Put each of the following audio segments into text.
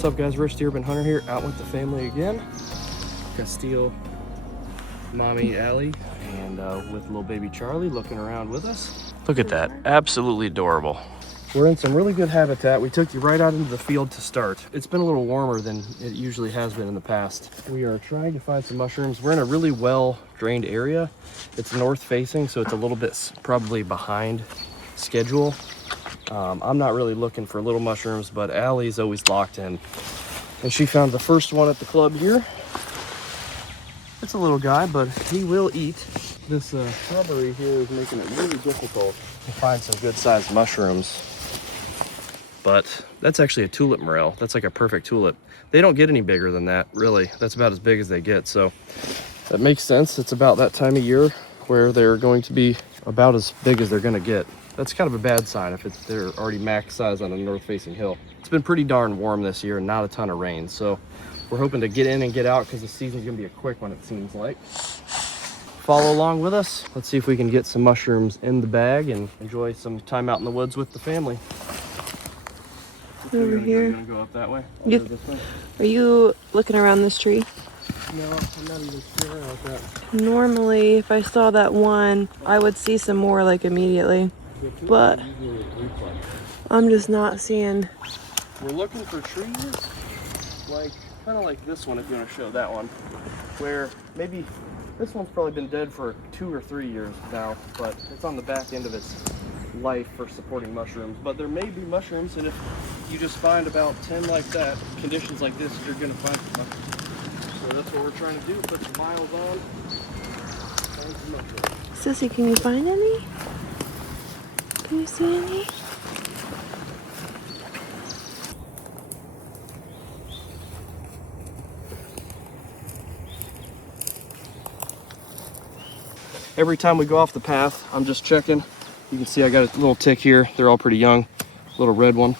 What's up guys, Rich the Urban Hunter here, out with the family again. Castile, mommy Allie, and with little baby Charlie looking around with us. Look at that, absolutely adorable. We're in some really good habitat. We took you right out into the field to start. It's been a little warmer than it usually has been in the past. We are trying to find some mushrooms. We're in a really well drained area. It's north facing, so it's a little bit probably behind schedule. I'm not really looking for little mushrooms, but Allie's always locked in. And she found the first one at the club here. It's a little guy, but he will eat. This shrubbery here is making it really difficult to find some good sized mushrooms. But that's actually a tulip morel. That's like a perfect tulip. They don't get any bigger than that, really. That's about as big as they get. So that makes sense. It's about that time of year where they're going to be about as big as they're going to get. That's kind of a bad sign if they're already max size on a north facing hill. It's been pretty darn warm this year and not a ton of rain. So we're hoping to get in and get out because the season's going to be a quick one, it seems like. Follow along with us. Let's see if we can get some mushrooms in the bag and enjoy some time out in the woods with the family. Over here. You're gonna go up that way? I'll go this way. Are you looking around this tree? No, I'm not even sure about that. Normally, if I saw that one, I would see some more like immediately. But I'm just not seeing. We're looking for trees, like kind of like this one, if you want to show that one, where maybe this one's probably been dead for 2 or 3 years now, but it's on the back end of its life for supporting mushrooms. But there may be mushrooms, and if you just find about 10 like that, conditions like this, you're gonna find some mushrooms. So that's what we're trying to do, put some miles on, find some mushrooms. Sissy, can you find any? Can you see any? Every time we go off the path, I'm just checking. You can see I got a little tick here. They're all pretty young. Little red one.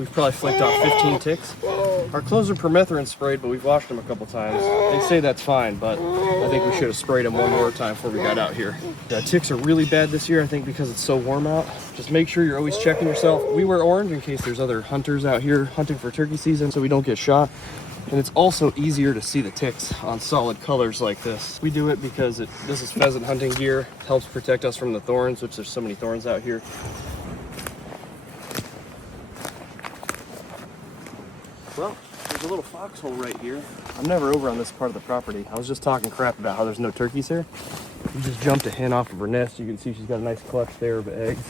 We've probably flicked off 15 ticks. Our clothes are permethrin sprayed, but we've washed them a couple times. They say that's fine, but I think we should have sprayed them one more time before we got out here. The ticks are really bad this year, I think, because it's so warm out. Just make sure you're always checking yourself. We wear orange in case there's other hunters out here hunting for turkey season, so we don't get shot. And it's also easier to see the ticks on solid colors like this. We do it because this is pheasant hunting gear. Helps protect us from the thorns, which there's so many thorns out here. Well, there's a little foxhole right here. I'm never over on this part of the property. I was just talking crap about how there's no turkeys here. We just jumped a hen off of her nest. You can see she's got a nice clutch there of eggs.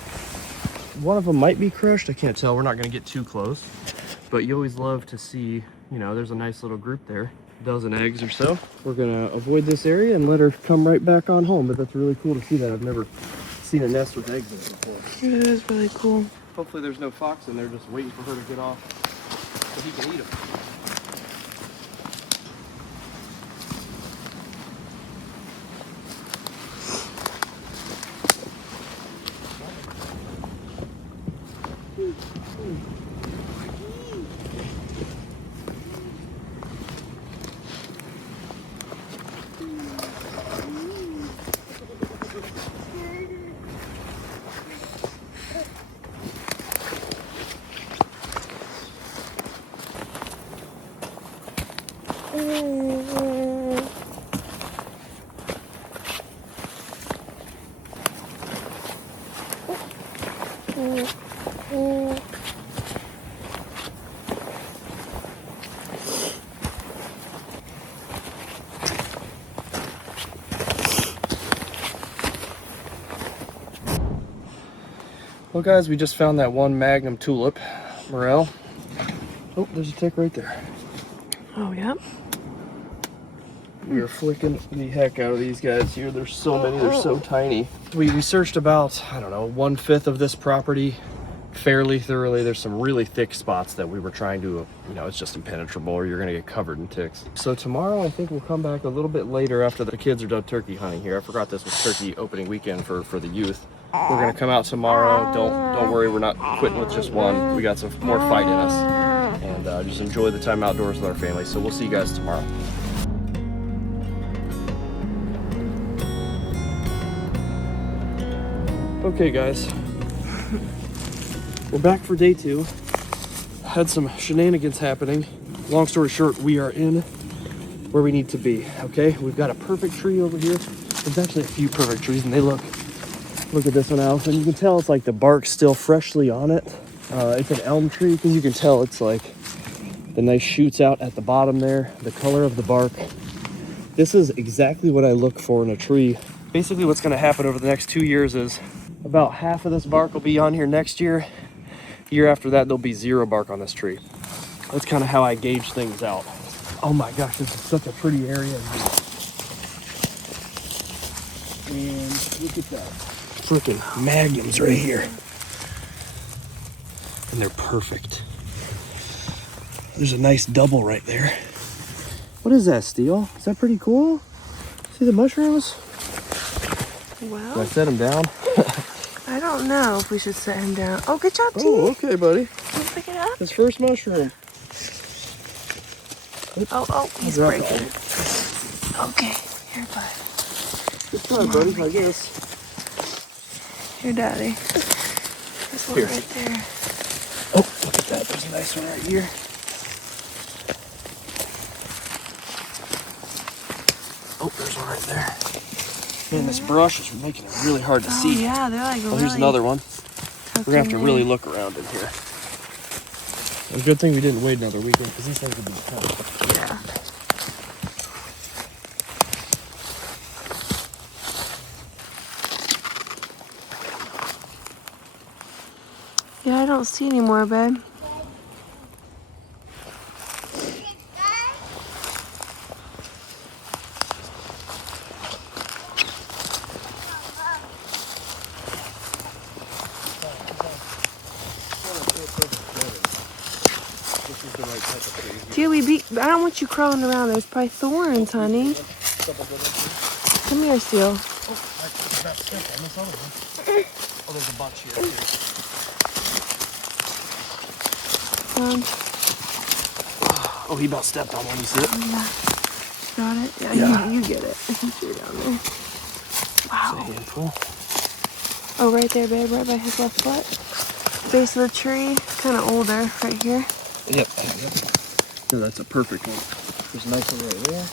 One of them might be crushed. I can't tell. We're not going to get too close. But you always love to see, you know, there's a nice little group there. A dozen eggs or so. We're going to avoid this area and let her come right back on home. But that's really cool to see that. I've never seen a nest with eggs in it before. It is really cool. Hopefully there's no fox in there just waiting for her to get off so he can eat them. Well guys, we just found that one magnum tulip morel. Oh, there's a tick right there. Oh, yeah. We are flicking the heck out of these guys here. There's so many, they're so tiny. We searched about, I don't know, 1/5 of this property fairly thoroughly. There's some really thick spots that we were trying to, you know, it's just impenetrable or you're gonna get covered in ticks. So tomorrow I think we'll come back a little bit later after the kids are done turkey hunting here. I forgot this was turkey opening weekend for the youth. We're gonna come out tomorrow. Don't worry, we're not quitting with just one. We got some more fight in us. And just enjoy the time outdoors with our family. So we'll see you guys tomorrow. Okay guys, we're back for day 2. had some shenanigans happening. Long story short, we are in where we need to be, okay? We've got a perfect tree over here. There's actually a few perfect trees, and they look at this one, Allison. You can tell it's like the bark's still freshly on it. It's an elm tree, because you can tell it's like the nice shoots out at the bottom there, the color of the bark. This is exactly what I look for in a tree. Basically what's gonna happen over the next 2 years is about half of this bark will be on here next year. Year after that, there'll be zero bark on this tree. That's kind of how I gauge things out. Oh my gosh, this is such a pretty area. And look at that. Freaking magnums right here. And they're perfect. There's a nice double right there. What is that, Steel? Is that pretty cool? See the mushrooms? Well, Did I set them down? I don't know if we should set him down. Oh, good job, T. Oh, okay, buddy. Can you pick it up? His first mushroom. Oh, he's Drop breaking it. it. Okay, here, bud. Good try, buddy, I guess. Here, Daddy. This one Here. right there. Oh, look at that. There's a nice one right here. Oh, there's one right there. Man, this brush is making it really hard to Oh, see. yeah, they're like Oh, here's another one. We're gonna have to really look around in here. A good thing we didn't wait another weekend, because these things would be tough. Yeah. Yeah, I don't see any more, babe. Tia, I don't want you crawling around. There's probably thorns, honey. Come here, Seal. Oh, there's a bunch here. Oh, he about stepped on one. You see it? Yeah. Got it? Yeah, Yeah. You get it. You threw it down there. It's a Wow. handful. Oh, right there, babe. Right by his left foot. Base of the tree. Kind of older right here. Yep. No, that's a perfect one. There's a nice one right there.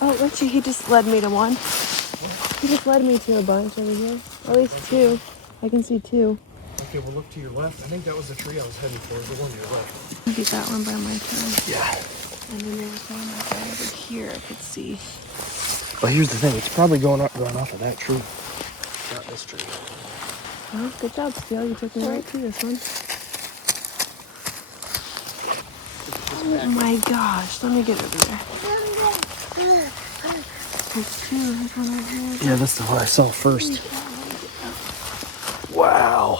Oh, Richie, he just led me to one. He just led me to a bunch over here. At least two. I can see two. Okay, we'll look to your left. I think that was the tree I was heading for. The one to your left. I'll get that one by my turn. Yeah. And then there was one right over here I could see. But here's the thing. It's probably going off of that tree. Not this tree. Well, good job, Steel. You took me right to this one. Oh my gosh. Let me get over there. There's two. There's one right here. Yeah, that's the one I saw first. Wow.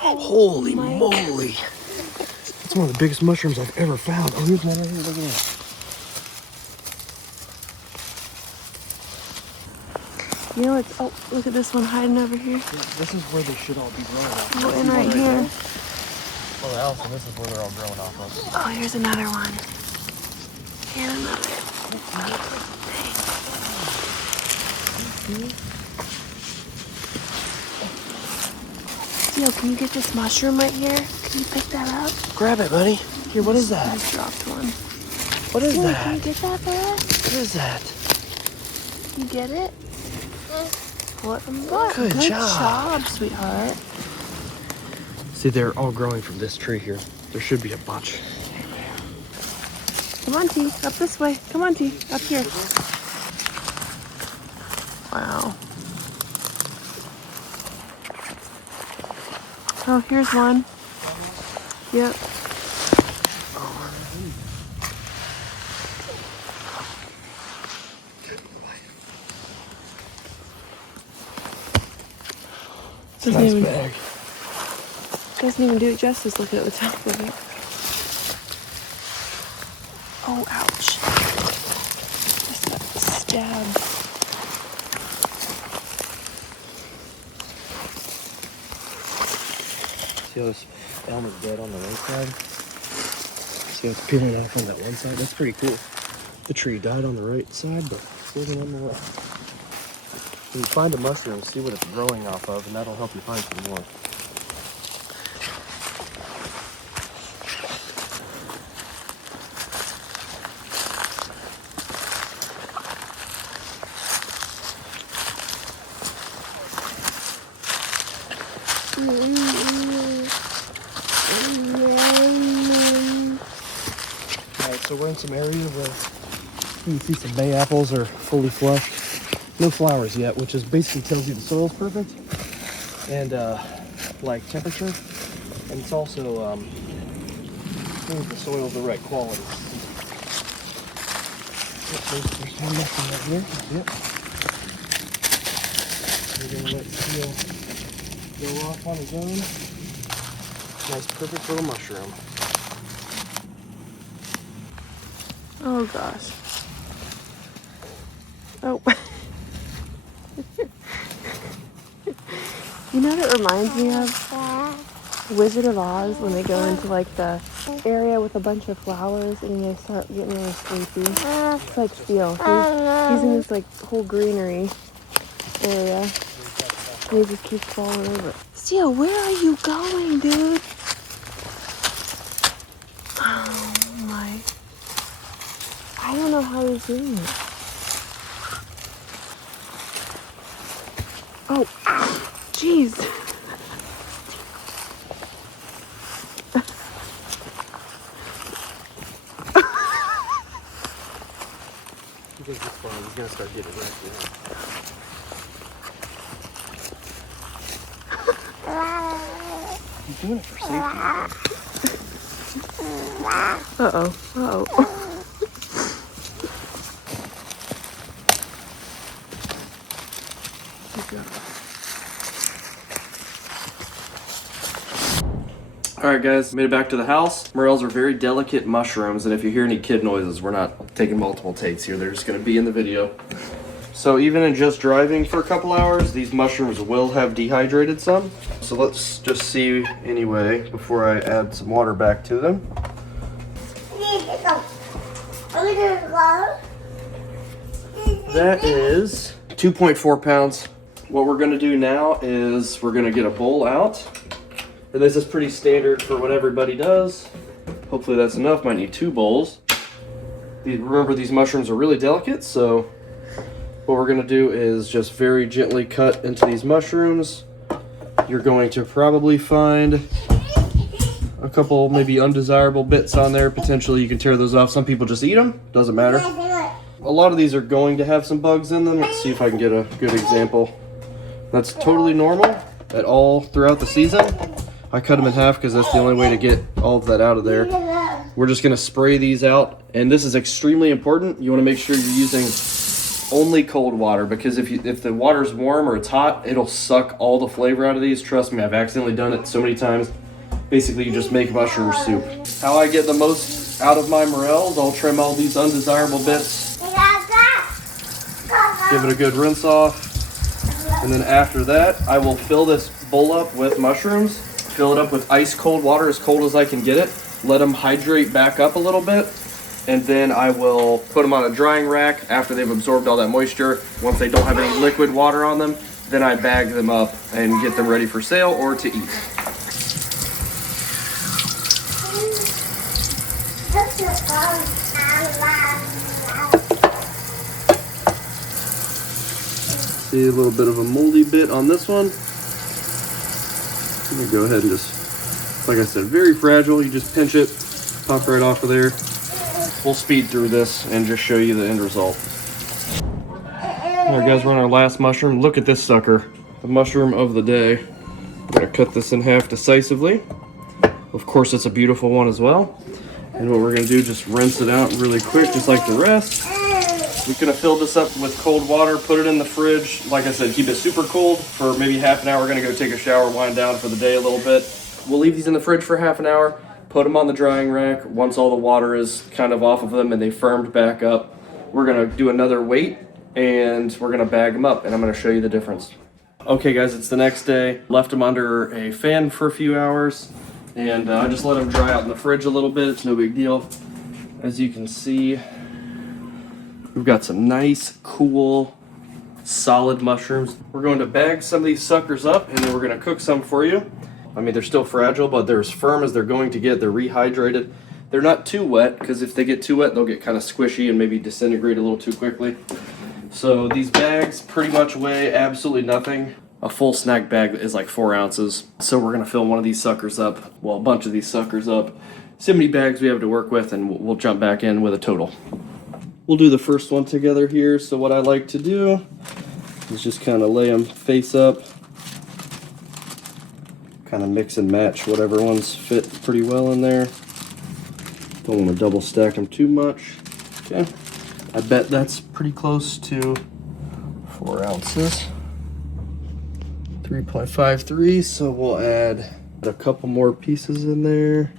Holy moly. That's one of the biggest mushrooms I've ever found. Oh, here's one right here. Look at that. You know what's... Oh, look at this one hiding over here. Yeah, this is where they should all be growing off of. Oh, and right here. Oh, Allison, this is where they're all growing off of. Oh, here's another one. And another. Steel, can you get this mushroom right here? Can you pick that up? Grab it, buddy. Here, what is I that? just dropped one. What is Steel, that? can you get that for us? What is that? You get it? Pull it from the butt. Good job. Sweetheart. See, they're all growing from this tree here. There should be a bunch. Come on, T. Up this way. Come on, T. Up here. Wow. Oh, here's one. Yep. Nice bag. Doesn't even do it justice looking at the top of it. Oh, ouch. Just got stabbed. See how this elm is dead on the right side? See how it's peeling off on that one side? That's pretty cool. The tree died on the right side, but it's living on the left. When you find a mushroom, see what it's growing off of, and that'll help you find some more. Alright, so we're in some area where you can see some bay apples are fully flushed. No flowers yet, which is basically tells you the soil's perfect and like temperature, and it's also means the soil's the right quality. Yep, there's one mushroom right here. Yep. We're gonna let Steel go off on his own. Nice, perfect little mushroom. Oh gosh. Oh. You know what it reminds me of? Wizard of Oz, when they go into like the area with a bunch of flowers and they start getting really sleepy. It's like Steel. He's in this like whole greenery area. And he just keeps falling over. Steel, where are you going, dude? Oh my. I don't know how he's doing it. Oh, jeez. He thinks it's fun. He's gonna start getting wrecked, He's doing it for safety. Uh-oh. Uh-oh. Alright guys, made it back to the house. Morels are very delicate mushrooms, and if you hear any kid noises, we're not taking multiple takes here. They're just going to be in the video. So even in just driving for a couple hours, these mushrooms will have dehydrated some. So let's just see anyway before I add some water back to them. That is 2.4 pounds. What we're going to do now is we're going to get a bowl out. And this is pretty standard for what everybody does. Hopefully that's enough. Might need 2 bowls. Remember, these mushrooms are really delicate, so what we're going to do is just very gently cut into these mushrooms. You're going to probably find a couple maybe undesirable bits on there. Potentially you can tear those off. Some people just eat them. Doesn't matter. A lot of these are going to have some bugs in them. Let's see if I can get a good example. That's totally normal at all throughout the season. I cut them in half because that's the only way to get all of that out of there. We're just going to spray these out, and this is extremely important. You want to make sure you're using only cold water, because if the water's warm or it's hot, it'll suck all the flavor out of these. Trust me, I've accidentally done it so many times. Basically, you just make mushroom soup. How I get the most out of my morels, I'll trim all these undesirable bits. Give it a good rinse off. And then after that, I will fill this bowl up with mushrooms. Fill it up with ice cold water, as cold as I can get it. Let them hydrate back up a little bit. And then I will put them on a drying rack after they've absorbed all that moisture. Once they don't have any liquid water on them, then I bag them up and get them ready for sale or to eat. See a little bit of a moldy bit on this one. I'm gonna go ahead and just, like I said, very fragile. You just pinch it, pop right off of there. We'll speed through this and just show you the end result. Alright guys, we're on our last mushroom. Look at this sucker, the mushroom of the day. I'm gonna cut this in half decisively. Of course, it's a beautiful one as well. And what we're gonna do, just rinse it out really quick, just like the rest. We're gonna fill this up with cold water, put it in the fridge. Like I said, keep it super cold for maybe half an hour. We're gonna go take a shower, wind down for the day a little bit. We'll leave these in the fridge for half an hour, put them on the drying rack. Once all the water is kind of off of them and they firmed back up, we're gonna do another weight and we're gonna bag them up, and I'm gonna show you the difference. Okay guys, it's the next day. Left them under a fan for a few hours, and I just let them dry out in the fridge a little bit. It's no big deal. As you can see, we've got some nice, cool, solid mushrooms. We're going to bag some of these suckers up, and then we're gonna cook some for you. I mean, they're still fragile, but they're as firm as they're going to get. They're rehydrated. They're not too wet, because if they get too wet, they'll get kind of squishy and maybe disintegrate a little too quickly. So these bags pretty much weigh absolutely nothing. A full snack bag is like 4 ounces. So we're gonna fill one of these suckers up, well, a bunch of these suckers up, see how many bags we have to work with, and we'll jump back in with a total. We'll do the first one together here. So what I like to do is just kind of lay them face up, kind of mix and match whatever ones fit pretty well in there. Don't want to double stack them too much. Okay, I bet that's pretty close to 4 ounces. 3.53, so we'll add a couple more pieces in there.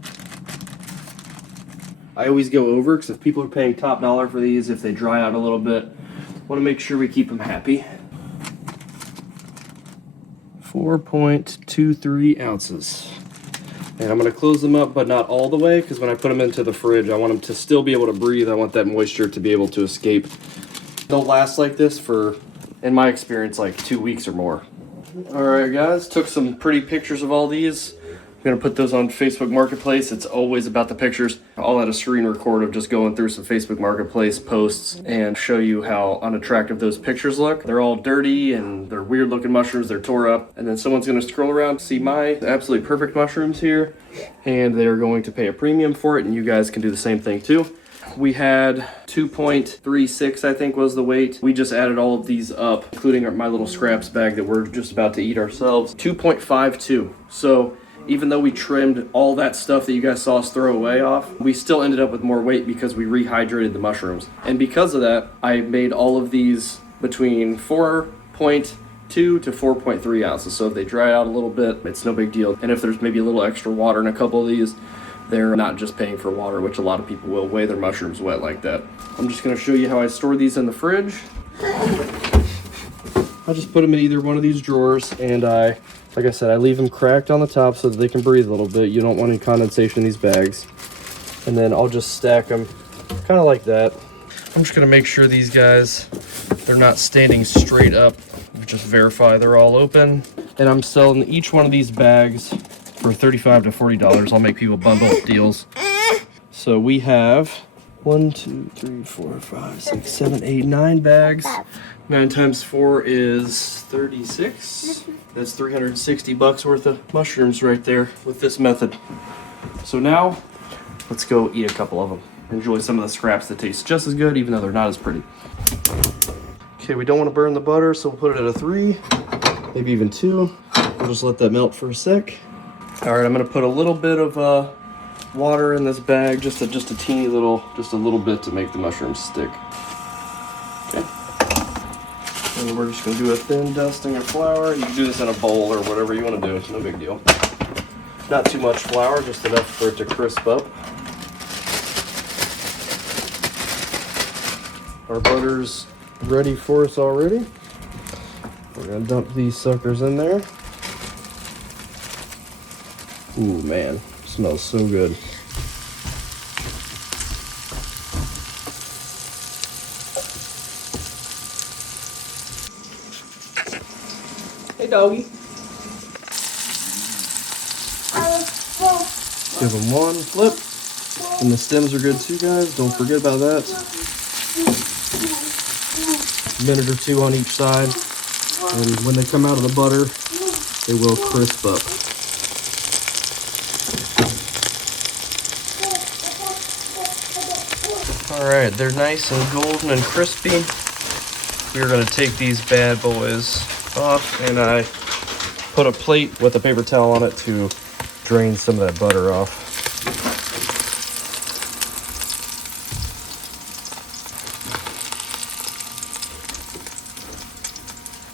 I always go over, because if people are paying top dollar for these, if they dry out a little bit, want to make sure we keep them happy. 4.23 ounces. And I'm going to close them up, but not all the way, because when I put them into the fridge, I want them to still be able to breathe. I want that moisture to be able to escape. They'll last like this for, in my experience, like 2 weeks or more. All right, guys, took some pretty pictures of all these. I'm gonna put those on Facebook Marketplace. It's always about the pictures. I'll add a screen record of just going through some Facebook Marketplace posts and show you how unattractive those pictures look. They're all dirty and they're weird looking mushrooms. They're tore up. And then someone's gonna scroll around, see my absolutely perfect mushrooms here, and they're going to pay a premium for it, and you guys can do the same thing too. We had 2.36, I think was the weight. We just added all of these up, including my little scraps bag that we're just about to eat ourselves. 2.52. So even though we trimmed all that stuff that you guys saw us throw away off, we still ended up with more weight because we rehydrated the mushrooms. And because of that, I made all of these between 4.2 to 4.3 ounces. So if they dry out a little bit, it's no big deal. And if there's maybe a little extra water in a couple of these, they're not just paying for water, which a lot of people will weigh their mushrooms wet like that. I'm just gonna show you how I store these in the fridge. I just put them in either one of these drawers, and like I said, I leave them cracked on the top so that they can breathe a little bit. You don't want any condensation in these bags. And then I'll just stack them kind of like that. I'm just gonna make sure these guys, they're not standing straight up. Just verify they're all open. And I'm selling each one of these bags for $35 to $40. I'll make people bundle deals. So we have 1, 2, 3, 4, 5, 6, 7, 8, 9 bags. 9 times 4 is 36. That's $360 worth of mushrooms right there with this method. So now, let's go eat a couple of them. Enjoy some of the scraps that taste just as good, even though they're not as pretty. Okay, we don't want to burn the butter, so we'll put it at a 3, maybe even 2. We'll just let that melt for a sec. All right, I'm gonna put a little bit of water in this bag, just a teeny little, just a little bit to make the mushrooms stick. Okay. And we're just gonna do a thin dusting of flour. You can do this in a bowl or whatever you want to do. It's no big deal. Not too much flour, just enough for it to crisp up. Our butter's ready for us already. We're gonna dump these suckers in there. Ooh, man, smells so good. Hey, doggy. Give them one flip. And the stems are good too, guys. Don't forget about that. A minute or 2 on each side. And when they come out of the butter, they will crisp up. All right, they're nice and golden and crispy. We're gonna take these bad boys off, and I put a plate with a paper towel on it to drain some of that butter off.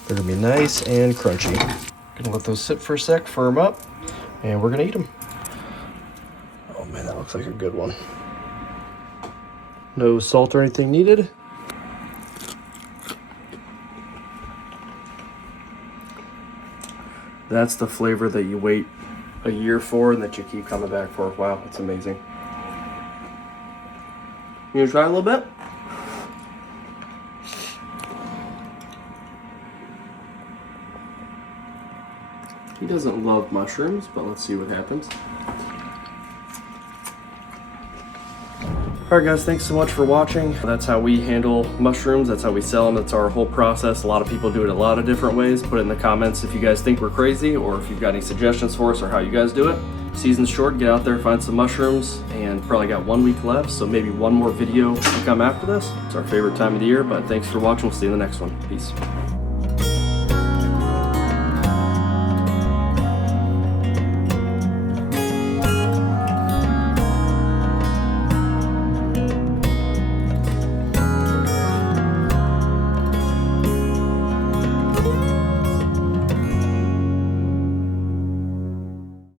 They're gonna be nice and crunchy. Gonna let those sit for a sec, firm up, and we're gonna eat them. Oh man, that looks like a good one. No salt or anything needed. That's the flavor that you wait a year for and that you keep coming back for. Wow, it's amazing. You gonna try a little bit? He doesn't love mushrooms, but let's see what happens. Alright guys, thanks so much for watching. That's how we handle mushrooms, that's how we sell them, that's our whole process. A lot of people do it a lot of different ways. Put it in the comments if you guys think we're crazy or if you've got any suggestions for us or how you guys do it. Season's short, get out there, find some mushrooms, and probably got 1 week left, so maybe one more video to come after this. It's our favorite time of the year, but thanks for watching. We'll see you in the next one. Peace.